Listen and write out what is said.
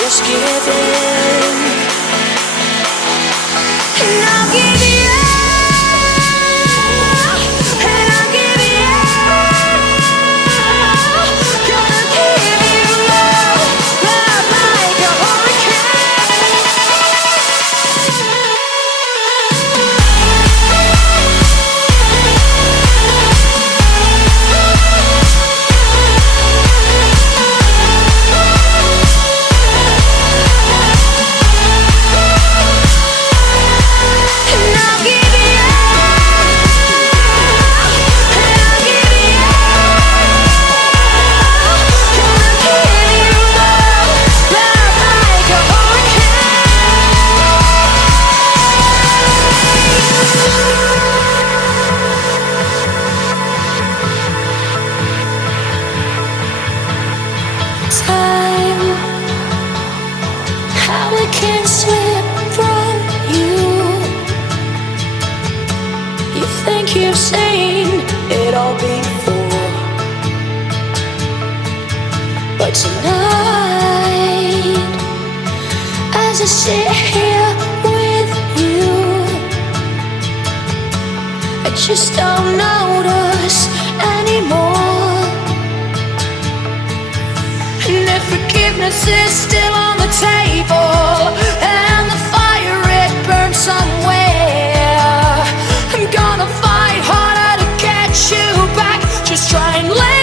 Just give in, and I'll give you, and I'll give you, gonna give you love like a time, how it can slip from you. You think you've seen it all before, but tonight, as I sit here with you, I just don't notice anymore. And if forgiveness is still on the table and the fire it burns somewhere, I'm gonna fight harder to get you back. Just try and live.